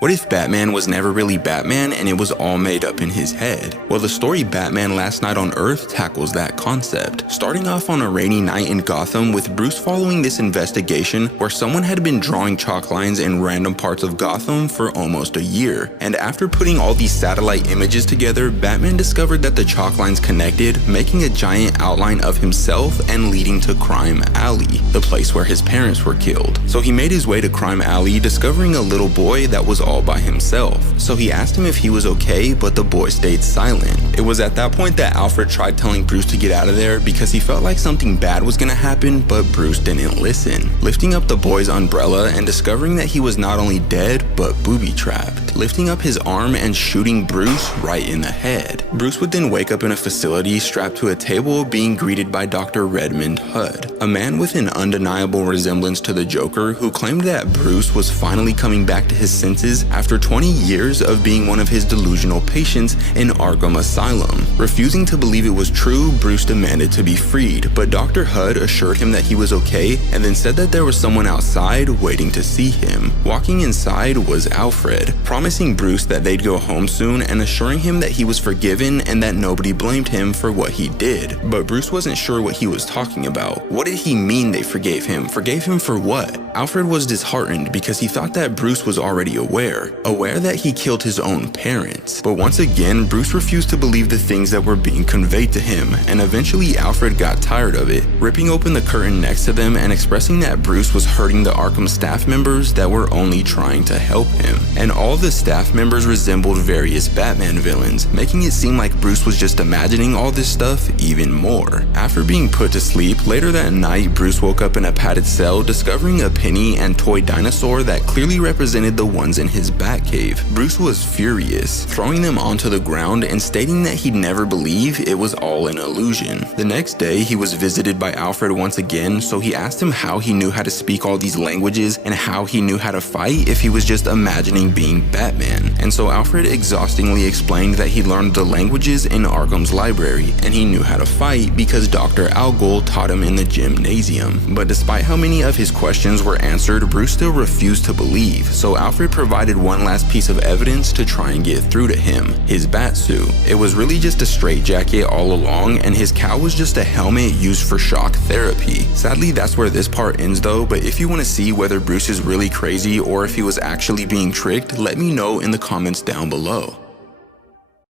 What if Batman was never really Batman and it was all made up in his head? Well, the story Batman Last Night on Earth tackles that concept, starting off on a rainy night in Gotham with Bruce following this investigation where someone had been drawing chalk lines in random parts of Gotham for almost a year. And after putting all these satellite images together, Batman discovered that the chalk lines connected, making a giant outline of himself and leading to Crime Alley, the place where his parents were killed. So he made his way to Crime Alley, discovering a little boy that was all by himself. So he asked him if he was okay, but the boy stayed silent. It was at that point that Alfred tried telling Bruce to get out of there because he felt like something bad was gonna happen, but Bruce didn't listen. Lifting up the boy's umbrella and discovering that he was not only dead, but booby-trapped. Lifting up his arm and shooting Bruce right in the head. Bruce would then wake up in a facility strapped to a table being greeted by Dr. Redmond Hudd, a man with an undeniable resemblance to the Joker who claimed that Bruce was finally coming back to his senses after 20 years of being one of his delusional patients in Arkham Asylum. Refusing to believe it was true, Bruce demanded to be freed, but Dr. Hudd assured him that he was okay and then said that there was someone outside waiting to see him. Walking inside was Alfred, promising Bruce that they'd go home soon and assuring him that he was forgiven and that nobody blamed him for what he did. But Bruce wasn't sure what he was talking about. What did he mean they forgave him? Forgave him for what? Alfred was disheartened because he thought that Bruce was already aware that he killed his own parents. But once again, Bruce refused to believe the things that were being conveyed to him, and eventually Alfred got tired of it, ripping open the curtain next to them and expressing that Bruce was hurting the Arkham staff members that were only trying to help him. And all the staff members resembled various Batman villains, making it seem like Bruce was just imagining all this stuff even more. After being put to sleep, later that night, Bruce woke up in a padded cell, discovering a penny and toy dinosaur that clearly represented the ones in his Batcave. Bruce was furious, throwing them onto the ground and stating that he'd never believe it was all an illusion. The next day, he was visited by Alfred once again, so he asked him how he knew how to speak all these languages and how he knew how to fight if he was just imagining being Batman. And so Alfred exhaustingly explained that he learned the languages in Arkham's library, and he knew how to fight because Dr. Algol taught him in the gymnasium. But despite how many of his questions were answered, Bruce still refused to believe, so Alfred provided one last piece of evidence to try and get through to him: his bat suit. It was really just a straitjacket all along, and his cowl was just a helmet used for shock therapy. Sadly, that's where this part ends though, but if you want to see whether Bruce is really crazy or if he was actually being tricked, let me know in the comments down below.